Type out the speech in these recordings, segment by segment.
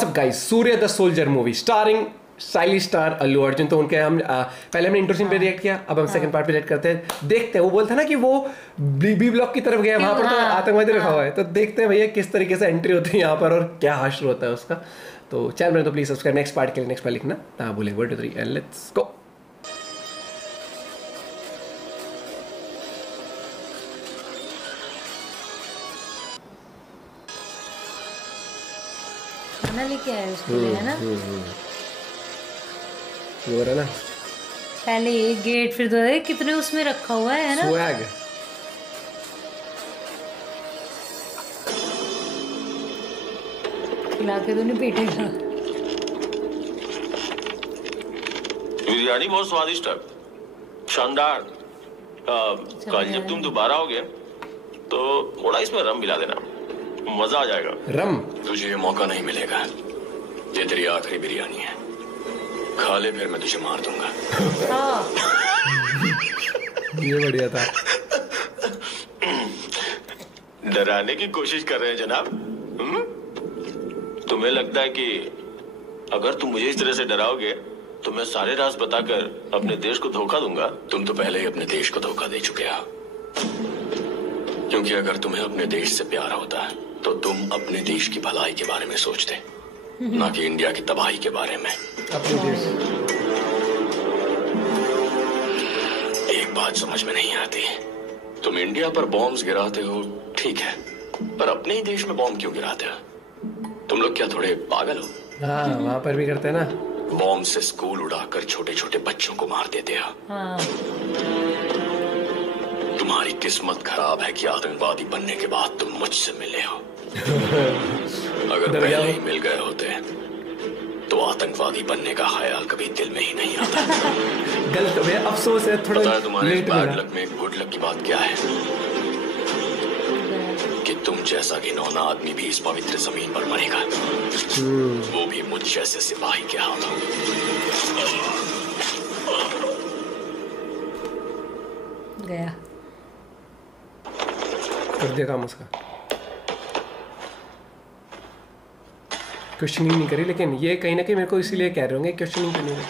What's up guys, Surya the soldier movie starring stylish star Allu Arjun. तो उनके हम पहले हमने इंट्रो सीन पे रिएक्ट किया, अब हम सेकंड पार्ट पे रिएक्ट करते हैं। देखते हैं, वो बोलता है ना कि वो बी ब्लॉक की तरफ गया, वहां पर तो आतंकवादी रखा हुआ है। तो देखते हैं भैया किस तरीके से एंट्री होती है यहाँ पर और क्या हश्र होता है उसका। तो चैनल में तो प्लीज सब्सक्राइब। नेक्स्ट पार्ट के लिए नेक्स्ट पार्ट लिखना ना भूलें। 1 2 3 एंड लेट्स गो। खाना लेके आए उसके लिए, है ना? वो रहा ना, पहले एक गेट, फिर दो, कितने उसमें रखा हुआ है ना? स्वैग। खिला के तो नहीं पीटेगा। बिरयानी बहुत स्वादिष्ट है, शानदार। कल जब तुम दोबारा आओगे तो थोड़ा इसमें रम मिला देना, मजा आ जाएगा। रम? तुझे ये मौका नहीं मिलेगा, ये तेरी आखिरी बिरयानी है। खा ले, फिर मैं तुझे मार दूंगा। ये बढ़िया था। डराने की कोशिश कर रहे हैं जनाब? तुम्हें लगता है कि अगर तुम मुझे इस तरह से डराओगे तो मैं सारे राज बताकर अपने देश को धोखा दूंगा? तुम तो पहले ही अपने देश को धोखा दे चुके हो, क्योंकि अगर तुम्हें अपने देश से प्यार होता तो तुम अपने देश की भलाई के बारे में सोचते, ना कि इंडिया की तबाही के बारे में। अपने देश। एक बात समझ में नहीं आती, तुम इंडिया पर बॉम्ब्स गिराते हो ठीक है, पर अपने ही देश में बॉम्ब क्यों गिराते हो? तुम लोग क्या थोड़े पागल हो? हाँ, वहां पर भी करते हैं ना। बॉम्ब से स्कूल उड़ाकर छोटे छोटे बच्चों को मार देते हो। हाँ। तुम्हारी किस्मत खराब है कि आतंकवादी बनने के बाद तुम मुझसे मिले हो। अगर पहले ही मिल गए होते तो आतंकवादी बनने का ख्याल कभी दिल में ही नहीं आता। गलत हो गया, अफसोस है थोड़ा। पता है तुम्हारे बैड लक में गुड लक की बात क्या है? कि तुम जैसा घिनौना आदमी भी इस पवित्र जमीन पर मरेगा, वो भी मुझ जैसे सिपाही के हाथों। गया, कर दिया काम उसका। क्वेश्चनिंग नहीं करी, लेकिन ये कहीं ना कहीं मेरे को इसीलिए कह रहे होंगे क्वेश्चनिंग करने में।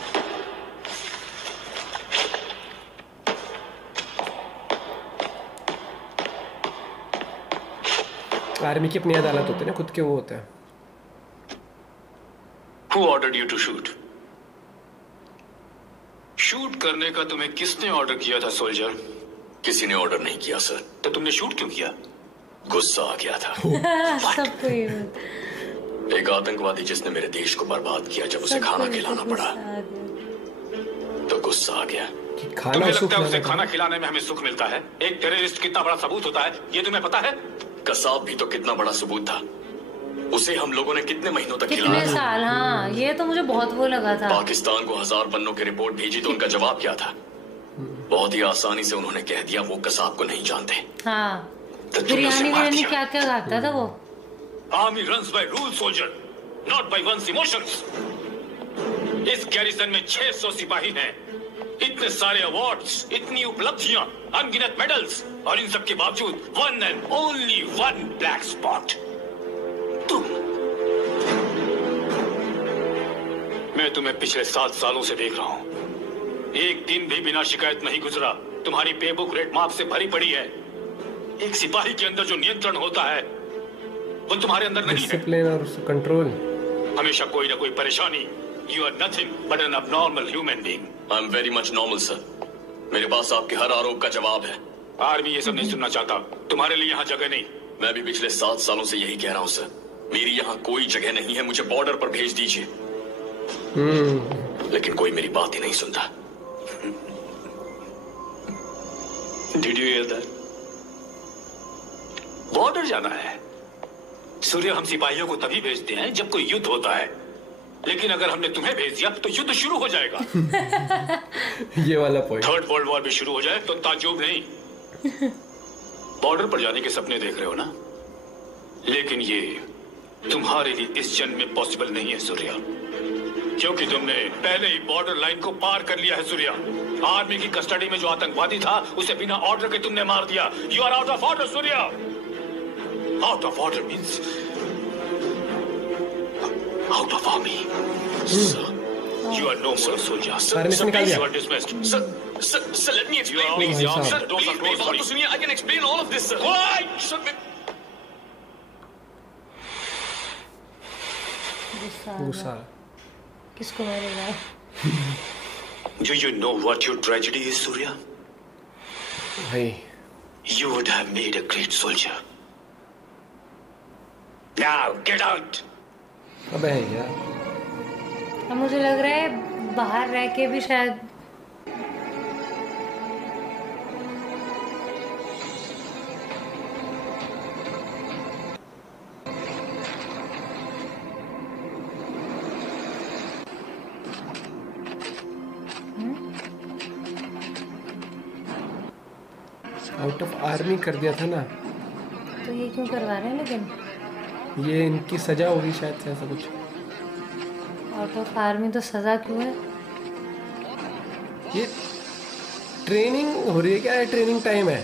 आर्मी की अपनी अदालत होती है ना, खुद के वो होते हैं। Who ordered you to shoot? Shoot करने का तुम्हें किसने ऑर्डर किया था सोल्जर? किसी ने ऑर्डर नहीं किया सर। तो तुमने शूट क्यों किया? गुस्सा आ गया था। सबको एक आतंकवादी जिसने मेरे देश को बर्बाद किया, जब उसे खाना खिलाना पड़ा तो गुस्सा आ गया। तुम्हें लगता है उसे खाना खिलाने में हमें सुख मिलता है? एक टेररिस्ट कितना बड़ा सबूत होता है ये तुम्हें पता है? कसाब भी तो कितना बड़ा सबूत था, उसे हम लोगों ने कितने महीनों तक खिलाया? कितने साल? हाँ, ये तो मुझे बहुत वो लगा था। पाकिस्तान को 1000 पन्नों की रिपोर्ट भेजी तो उनका जवाब क्या था? बहुत ही आसानी से उन्होंने कह दिया वो कसाब को नहीं जानते। हाँ, बिरयानी बिरयानी क्या क्या खाता था वो? Army runs by rule soldier, not by one's emotions. इस गैरिसन में 600 सिपाही हैं, इतने सारे अवार्ड्स, इतनी उपलब्धियां, अनगिनत मेडल्स, और इन सब के बावजूद one and only one black spot, तुम। मैं तुम्हें पिछले 7 सालों से देख रहा हूं, एक दिन भी बिना शिकायत नहीं गुजरा। तुम्हारी पे बुक रेड मार्क से भरी पड़ी है। एक सिपाही के अंदर जो नियंत्रण होता है वो तुम्हारे अंदर नहीं है। डिसिप्लिन और कंट्रोल। हमेशा कोई ना कोई परेशानी। You are nothing but an abnormal human being. I'm very much normal, sir. मेरे पास आपके हर आरोप का जवाब है। आर्मी ये सब नहीं सुनना चाहता। तुम्हारे लिए यहाँ जगह नहीं। मैं भी पिछले 7 सालों से यही कह रहा हूँ सर, मेरी यहाँ कोई जगह नहीं है, मुझे बॉर्डर पर भेज दीजिए। लेकिन कोई मेरी बात ही नहीं सुनता। Did you hear that? Border जाना है। सूर्य, हम सिपाहियों को तभी भेजते हैं जब कोई युद्ध होता है, लेकिन अगर हमने तुम्हें भेज दिया तो युद्ध शुरू हो जाएगा। ये वाला पॉइंट। 3rd वर्ल्ड वॉर भी शुरू हो जाए तो ताज्जुब नहीं। बॉर्डर पर जाने के सपने देख रहे हो ना, लेकिन ये तुम्हारे लिए इस जन्म में पॉसिबल नहीं है सूर्या, क्योंकि तुमने पहले ही बॉर्डर लाइन को पार कर लिया है सूर्या। आर्मी की कस्टडी में जो आतंकवादी था उसे बिना ऑर्डर के तुमने मार दिया। You are out of order Surya. Out of order means outperform me. Sir, you are no more a soldier. Sir, Army से निकाल दिया। you are dismissed. Sir, let me explain, please. भाई Sir, साहब। please, मेरी बात तो सुनिए. I can explain all of this, sir. Why? Sir, गुस्सा। किसको मारेगा? do you know what your tragedy is, Surya? भाई You would have made a great soldier. Now, get out! अबे यार अब मुझे लग रहा है बाहर रह के भी शायद आउट ऑफ आर्मी कर दिया था ना, तो ये क्यों करवा रहे हैं लेकिन ये इनकी सजा होगी शायद से, ऐसा कुछ। आउट ऑफ आर्मी तो सजा क्यों है? ये ट्रेनिंग हो रही है क्या? ट्रेनिंग टाइम है।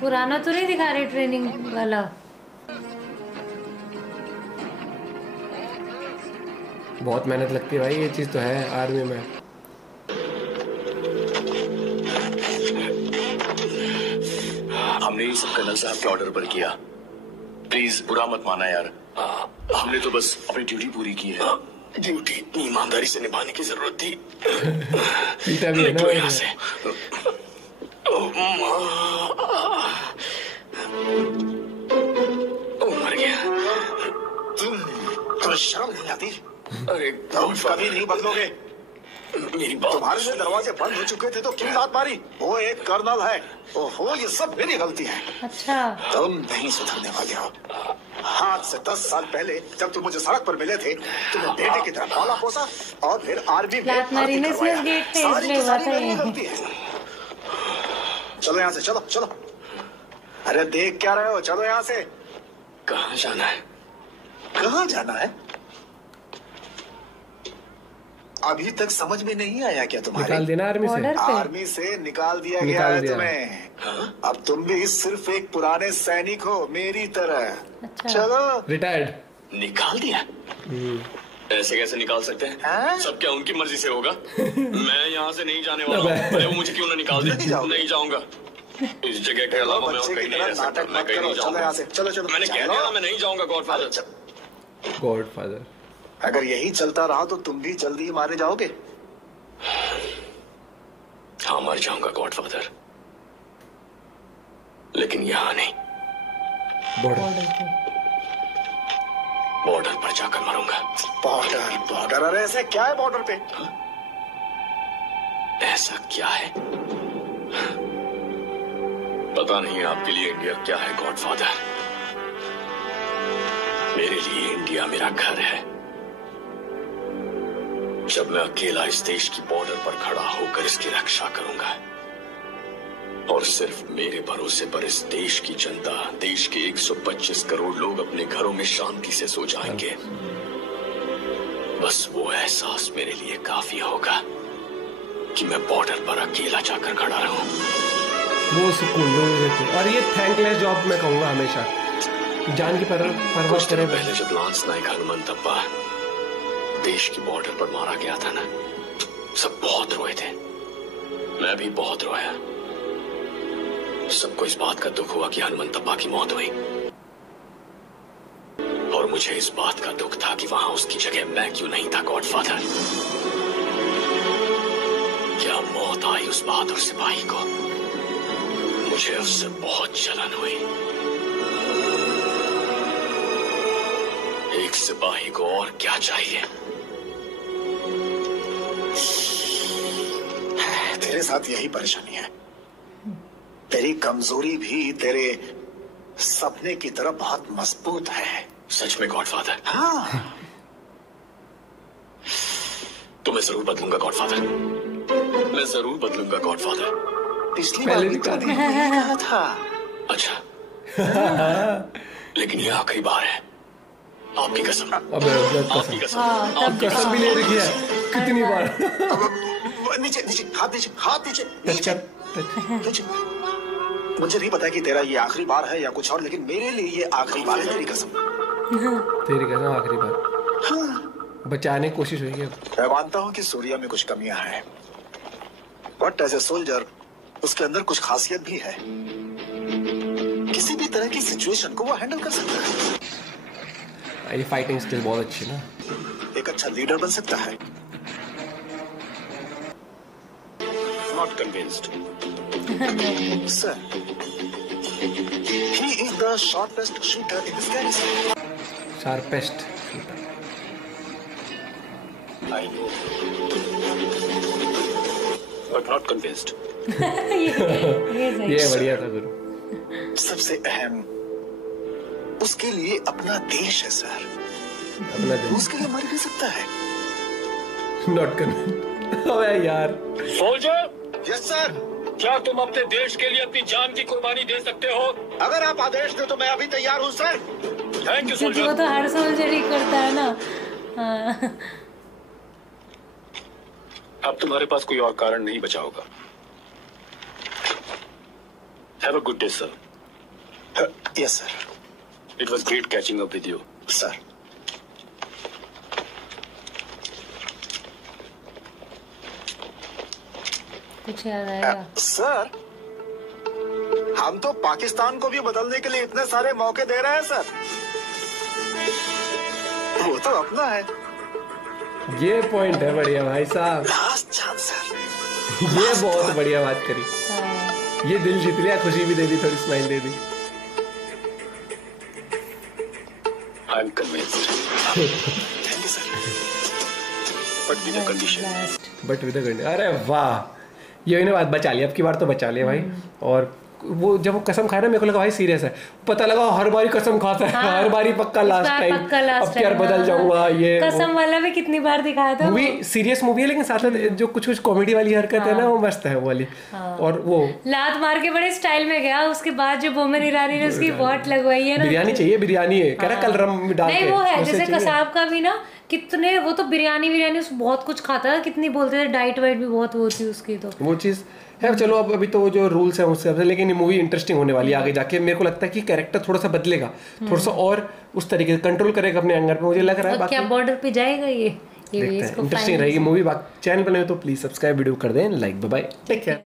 पुराना तो नहीं दिखा रहे ट्रेनिंग वाला। बहुत मेहनत लगती है भाई, ये चीज़ तो है आर्मी में। हमने ये सब कर्नल साहब के ऑर्डर पर किया। प्लीज बुरा मत माना यार, हमने तो बस अपनी ड्यूटी पूरी की है। ड्यूटी इतनी ईमानदारी से निभाने की जरूरत थी। पीटा भी है ना निकलो यहाँ से। मर गया। तुम्हें शर्म नहीं आती? अरे तुम कभी नहीं बदलोगे। मेरी बात तुम्हारे से दरवाजे बंद हो चुके थे तो क्यों लात मारी? वो एक कर्नल है। ओहो, ये सब मेरी गलती है। अच्छा, तुम नहीं सुधरने वाले हो। आज से 10 साल पहले जब तुम मुझे सड़क पर मिले थे, तुम्हें बेटे की तरह पाला पोसा और फिर आर्मी में लात मारी भर्ती ने करवाया। इसमें गेट पे सारी इसलिए की हुआ सारी था मेरी ये। गलती है। चलो यहाँ से, चलो चलो। अरे देख क्या रहे हो? चलो यहाँ से। कहाँ जाना है? कहाँ जाना है? अभी तक समझ में नहीं आया क्या तुम्हारे? निकाल देना आर्मी से। बॉर्डर पे आर्मी से निकाल दिया गया निकाल है दिया। तुम्हें। अब तुम भी सिर्फ एक पुराने सैनिक हो मेरी तरह। अच्छा। चलो। रिटायर्ड। निकाल दिया? ऐसे कैसे निकाल सकते हैं? हाँ? सब क्या उनकी मर्जी से होगा? मैं यहाँ से नहीं जाने वाला हूँ। अरे वो मुझे क्यों ना निकाल दे? नहीं जाओगे? नहीं जाऊंगा। इस जगह के अलावा मैं और बच्चे की कहीं नहीं तरह रह सकता। नाटक मैं मत कहीं करो। नहीं चलो जाऊंगा। यहाँ से, चलो चलो। मैंने कह दिया ना, मैं नहीं जाऊंगा गॉडफादर। गॉडफादर। अगर यही चलता रहा तो तुम भी जल्दी ही मारे जाओगे। हाँ, मर जाऊंगा गॉडफादर, लेकिन यहाँ नहीं। बॉर्डर। बॉर्डर पे बॉर्डर पर जाकर मरूंगा। बॉर्डर बॉर्डर, अरे ऐसे क्या है बॉर्डर पे? ऐसा क्या है? पता नहीं आपके लिए इंडिया क्या है गॉडफादर। मेरे लिए इंडिया मेरा घर है। जब मैं अकेला इस देश की बॉर्डर पर खड़ा होकर इसकी रक्षा करूंगा, और सिर्फ मेरे भरोसे पर इस देश की जनता, देश के 125 करोड़ लोग अपने घरों में शांति से सो जाएंगे, बस वो एहसास मेरे लिए काफी होगा कि मैं बॉर्डर पर अकेला जाकर खड़ा रहूं। वो सुकून लोग देते। और ये थैंकलेस जॉब मैं कहूँगा हमेशा, जान की परवाह कुछ करे। दिन पहले जब लांस नायक हनुमंतप्पा देश की बॉर्डर पर मारा गया था ना, सब बहुत रोए थे। मैं भी बहुत रोया। सबको इस बात का दुख हुआ कि हनुमंतप्पा की मौत हुई, और मुझे इस बात का दुख था कि वहां उसकी जगह मैं क्यों नहीं था गॉडफादर। क्या मौत आई उस बहादुर सिपाही को? मुझे उससे बहुत जलन हुई। एक सिपाही को और क्या चाहिए? तेरे साथ यही परेशानी है। तेरी कमजोरी भी तेरे सपने की तरह बहुत मजबूत है। सच में गॉडफादर? हाँ। तो मैं जरूर बदलूंगा गॉडफादर। मैं जरूर बदलूंगा गॉडफादर। पिछली बार पहले भी निकाल तुमने यही कहा था। अच्छा। लेकिन ये आखिरी बार है। आपकी कसम। अबे आपकी कसम। कसम। हाँ, तब आपकी कसम भी ले रखी है कितनी बार। नीचे नीचे हाथ नीचे, हाथ नीचे नीचे टच। नीचे। मुझे नहीं पता कि तेरा ये आखिरी बार है या कुछ और, लेकिन मेरे लिए ये आखिरी बार है। तेरी कसम। तेरी कसम आखिरी बार। बचाने की कोशिश हुई है। मैं मानता हूँ कि सूर्या में कुछ कमियां हैं, बट एज ए सोल्जर उसके अंदर कुछ खासियत भी है। किसी भी तरह की सिचुएशन को वो हैंडल कर सकता है। ये फाइटिंग स्किल बहुत अच्छी ना। एक अच्छा लीडर बन सकता है। Not convinced. Sir, he is the sharpest shooter in this garrison. Sharpest. I know. But not convinced. ये सही। ये बढ़िया था गुरु। सबसे अहम उसके लिए अपना देश है सर। अपना वो उसके लिए मर भी सकता है। Not convinced. अबे यार। Soldier, yes sir. क्या तुम अपने देश के लिए अपनी जान की कुर्बानी दे सकते हो? अगर आप आदेश दे तो मैं अभी तैयार हूँ सर। थैंक यू क्योंकि वो सोल्जर। तो हर सोल्जर ही करता है ना। हाँ। अब तुम्हारे पास कोई और कारण नहीं बचा होगा। Have a good day sir. Yes sir. It was great catching up with you. Sir, कुछ याद आएगा? सर हम तो पाकिस्तान को भी बदलने के लिए इतने सारे मौके दे रहे हैं सर। वो तो अपना है। ये पॉइंट है बढ़िया भाई साहब। Last chance sir. ये बहुत बढ़िया बात करी। हाँ। ये दिल जीत लिया, खुशी भी दे दी, थोड़ी smile they the. I am convinced. Thank you sir. But with a condition. Last. But with condition. अरे वाह, ये ने बात बचा लिया, अब की बार तो बचा लिया भाई। और वो जब वो कसम खाया ना, मेरे को लगा भाई सीरियस है। पता लगा हर बारी कसम खाता है। हाँ, हर बारी पक्का लास्ट टाइम, अब यार बदल जाऊंगा। ये कसम वाला भी कितनी बार दिखाया था। मूवी सीरियस मूवी है, लेकिन साथ में जो कुछ कुछ कॉमेडी वाली हरकत है ना, वो मस्त है वो वाली। और वो लात मार के बड़े स्टाइल में गया। उसके बाद जो बोमन ईरानी ने उसकी वॉट लगवाई है ना। बिरयानी चाहिए, बिरयानी है कह रहा कल रम डाल के। नहीं वो है, मुझसे जैसे चाहिए। कसाब का भी ना, कितने वो तो बिरयानी उस बहुत कुछ खाता था। कितनी बोलते थे डाइट वाइट भी बहुत वो थी उसकी। तो वो चीज़ है। चलो अब अभी तो जो रूल्स हैं उससे, लेकिन ये मूवी इंटरेस्टिंग होने वाली है आगे जाके। मेरे को लगता है कि कैरेक्टर थोड़ा सा बदलेगा, थोड़ा सा और उस तरीके से कंट्रोल करेगा अपने एंगर पे, मुझे लग रहा है। क्या बॉर्डर पे जाएगा ये इंटरेस्टिंग रहेगी मूवी। चैनल पर नहीं हो तो प्लीज सब्सक्राइब, वीडियो कर दें like. Bye bye, take care.